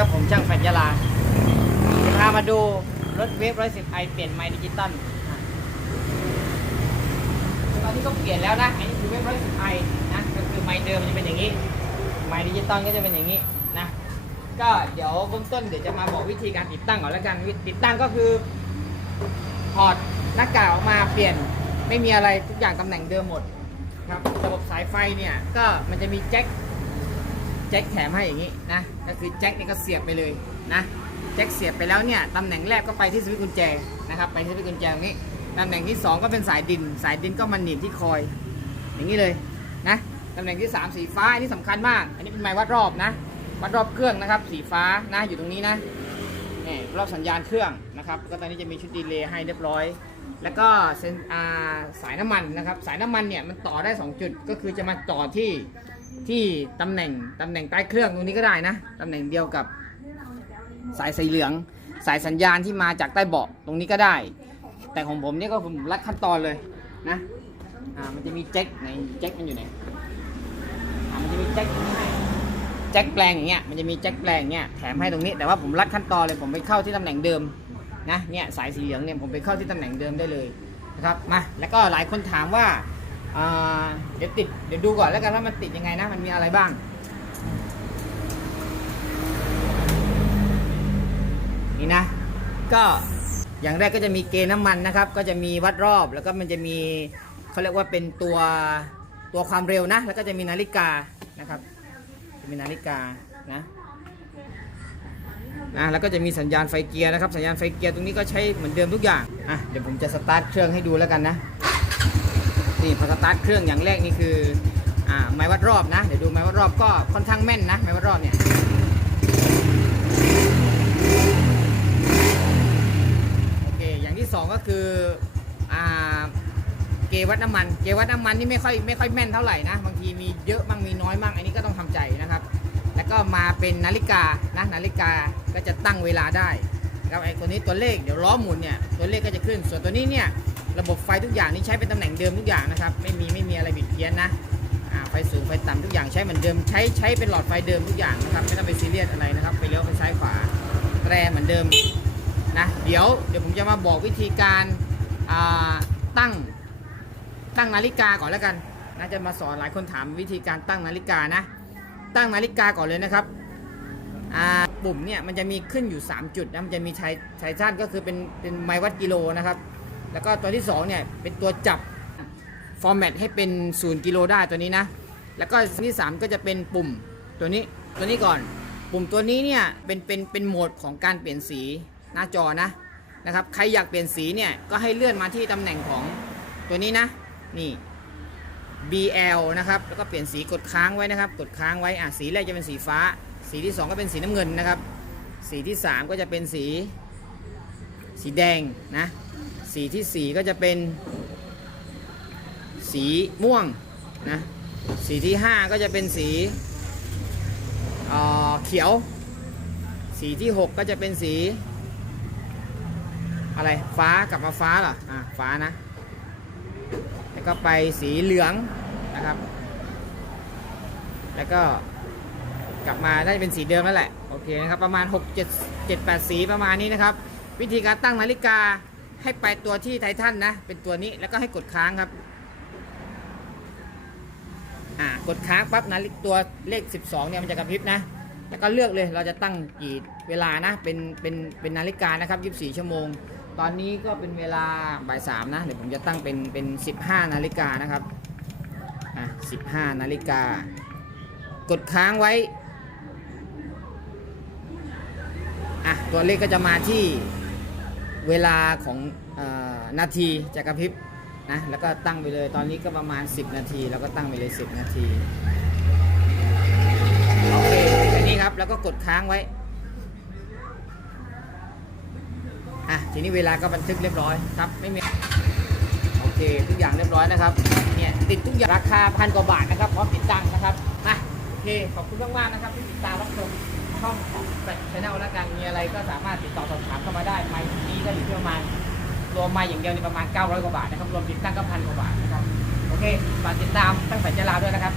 ครับผมช่างแฟนยาลาจะพามาดูรถเวฟร้อยสิบไอเปลี่ยนไมค์ดิจิตอลตอนนี้ก็เปลี่ยนแล้วนะอันนี้คือเวฟร้อยสิบไอนะก็คือไมค์เดิมจะเป็นอย่างนี้ไมค์ดิจิตอลก็จะเป็นอย่างนี้นะก็เดี๋ยวเบื้องต้นเดี๋ยวจะมาบอกวิธีการติดตั้งก่อนแล้วกันติดตั้งก็คือถอดหน้ากากออกมาเปลี่ยนไม่มีอะไรทุกอย่างตำแหน่งเดิมหมดครับระบบสายไฟเนี่ยก็มันจะมีแจ็ค แจ็คแถมให้อย่างนี้นะก็คือแจ็คนี่ก็เสียบไปเลยนะแจ็คเสียบไปแล้วเนี่ยตำแหน่งแรกก็ไปที่สวิตช์กุญแจนะครับไปที่สวิตช์กุญแจตรงนี้ตำแหน่งที่ 2 ก็เป็นสายดิน สายดินก็มันหนีบที่คอย อย่างนี้เลยนะตำแหน่งที่ 3 สีฟ้าอันนี้สำคัญมาก อันนี้เป็นไม้วัดรอบนะวัดรอบเครื่องนะครับ สีฟ้านะอยู่ตรงนี้นะนี่รอบสัญญาณเครื่องนะครับ ก็ตอนนี้จะมีชุดดีเลย์ให้เรียบร้อย แล้วก็เซนอาสายน้ำมันนะครับ สายน้ำมันเนี่ยมันต่อได้ 2 จุดก็คือจะมาต่อที่ที่ตำแหน่งตำแหน่งใต้เครื่องตรงนี้ก็ได้นะตำแหน่งเดียวกับสายสีเหลือง สายสัญญาณที่มาจากใต้เบาะตรงนี้ก็ได้ แต่ของผมเนี่ยก็ผมรัดขั้นตอนเลยนะอ่ามันจะมีแจ็คไหนแจ็คมันอยู่ไหนอ่ามันจะมีแจ็คให้แจ็คแปลงอย่างเงี้ยมันจะมีแจ็คแปลงอย่างเงี้ยแถมให้ตรงนี้แต่ว่าผมรัดขั้นตอนเลยผมไปเข้าที่ตำแหน่งเดิม นะเนี่ยสายสีเหลืองเนี่ยผมไปเข้าที่ตำแหน่งเดิมได้เลยนะครับมาแล้วก็หลายคนถามว่าอ่าเดี๋ยวติดเดี๋ยวดูก่อนแล้วกันว่ามันติดยังไงนะมันมีอะไรบ้างนี่นะก็อย่างแรกก็จะมีเกณฑ์น้ำมันนะครับ ก็จะมีวัดรอบแล้วก็มันจะมีเขาเรียกว่าเป็นตัวตัวความเร็วนะ แล้วก็จะมีนาฬิกานะครับจะมีนาฬิกานะ นะแล้วก็จะมีสัญญาณไฟเกียร์นะครับ สัญญาณไฟเกียร์ตรงนี้ก็ใช้เหมือนเดิมทุกอย่างอะเดี๋ยวผมจะสตาร์ทเครื่องให้ดูแล้วกันนะนี่พอสตาร์ทเครื่องอย่างแรกนี่คืออ่าไม้วัดรอบนะเดี๋ยวดูไม้วัดรอบก็ค่อนข้างแม่นนะไม้วัดรอบเนี่ยโอเคอย่างที่สองก็คืออ่าเกวัดน้ำมัน เกวัดน้ำมันนี่ไม่ค่อยไม่ค่อยแม่นเท่าไหร่นะบางทีมีเยอะมั่งมีน้อยมั่งอันนี้ก็ต้องทำใจนะครับ แล้วก็มาเป็นนาฬิกานะนาฬิกาก็จะตั้งเวลาได้นะครับไอ้ตัวนี้ตัวเลขเดี๋ยวล้อหมุนเนี่ยตัวเลขก็จะขึ้น ส่วนตัวนี้เนี่ยระบบไฟทุกอย่างนี่ใช้เป็นตำแหน่งเดิมทุกอย่างนะครับไม่มีไม่มีอะไรบิดเพี้ยนนะไฟสูงไฟต่ำทุกอย่างใช้เหมือนเดิมใช้ใช้เป็นหลอดไฟเดิมทุกอย่างนะครับไม่ต้องไปซีเรียสอะไรนะครับไปเลี้ยวไปซ้ายขวาแตรเหมือนเดิมนะเดี๋ยวเดี๋ยวผมจะมาบอกวิธีการตั้งตั้งนาฬิกาก่อนแล้วกันนะจะมาสอนหลายคนถามวิธีการตั้งนาฬิกานะ ตั้งนาฬิกาก่อนเลยนะครับปุ่มเนี่ยมันจะมีขึ้นอยู่ 3 จุดนะมันจะมีไทไททันก็คือเป็นเป็นไมวัดกิโลนะครับ แล้วก็ตัวที่2เนี่ยเป็นตัวจับฟอร์แมตให้เป็น0กิโลได้ตัวนี้นะ แล้วก็ตัวที่ 3 ก็จะเป็นปุ่มตัวนี้ตัวนี้ก่อน ปุ่มตัวนี้เนี่ยเป็นเป็นเป็นโหมดของการเปลี่ยนสีหน้าจอนะนะครับ ใครอยากเปลี่ยนสีเนี่ยก็ให้เลื่อนมาที่ตำแหน่งของตัวนี้นะนี่ BL นะครับแล้วก็เปลี่ยนสีกดค้างไว้นะครับ กดค้างไว้อะสีแรกจะเป็นสีฟ้า สีที่ 2 ก็เป็นสีน้ำเงินนะครับ สีที่ 3 ก็จะเป็นสี สีแดงนะสีที่ 4 ก็จะเป็น สีม่วงนะสีที่ 5 ก็จะเป็นสีเอ่อเขียว สีที่ 6 ก็จะเป็นสี อะไรฟ้ากลับมาฟ้าเหรออะฟ้านะ ก็ไปสีเหลืองนะครับ แล้วก็กลับมาได้เป็นสีเดิมแล้วแหละ โอเคนะครับประมาณ 6 7 7 8 สีประมาณนี้นะครับ วิธีการตั้งนาฬิกาให้ไปตัวที่ไททันนะ เป็นตัวนี้แล้วก็ให้กดค้างครับอ่ากดค้างปั๊บนาฬิกตัวเลข 12เนี่ยมันจะกระพริบนะแล้วก็เลือกเลยเราจะตั้งกี่เวลานะเป็นเป็นเป็นนาฬิกานะครับ 24 ชั่วโมง ตอนนี้ก็เป็นเวลาบ่ายสามนะเดี๋ยวผมจะตั้งเป็นเป็น 15 นาฬิกานะครับอะ15 นาฬิกากดค้างไว้อะตัวเลขก็จะมาที่เวลาของออนาทีจะกระพริบนะแล้วก็ตั้งไปเลยตอนนี้ก็ประมาณ 10 นาทีแล้วก็ตั้งไปเลย 10 นาทีโอเคอันนี้ครับแล้วก็กดค้างไว้ อะทีนี้เวลาก็บันทึกเรียบร้อยครับไม่มีโอเคทุกอย่างเรียบร้อยนะครับเนี่ยติดทุกอย่างราคาพันกว่าบาทนะครับพร้อมติดตั้งนะครับอะโอเคขอบคุณมากๆนะครับที่ติดตามรับชมช่องของแบทชาแนลแล้วกันมีอะไรก็สามารถติดต่อสอบถามเข้ามาได้ไมค์นี้ก็อยู่ที่ประมาณรวมมาอย่างเดียวในประมาณ 900 กว่าบาทนะครับรวมติดตั้งก็พันกว่าบาทนะครับโอเคฝากติดตามตั้งแต่เจลาด้วยนะครับ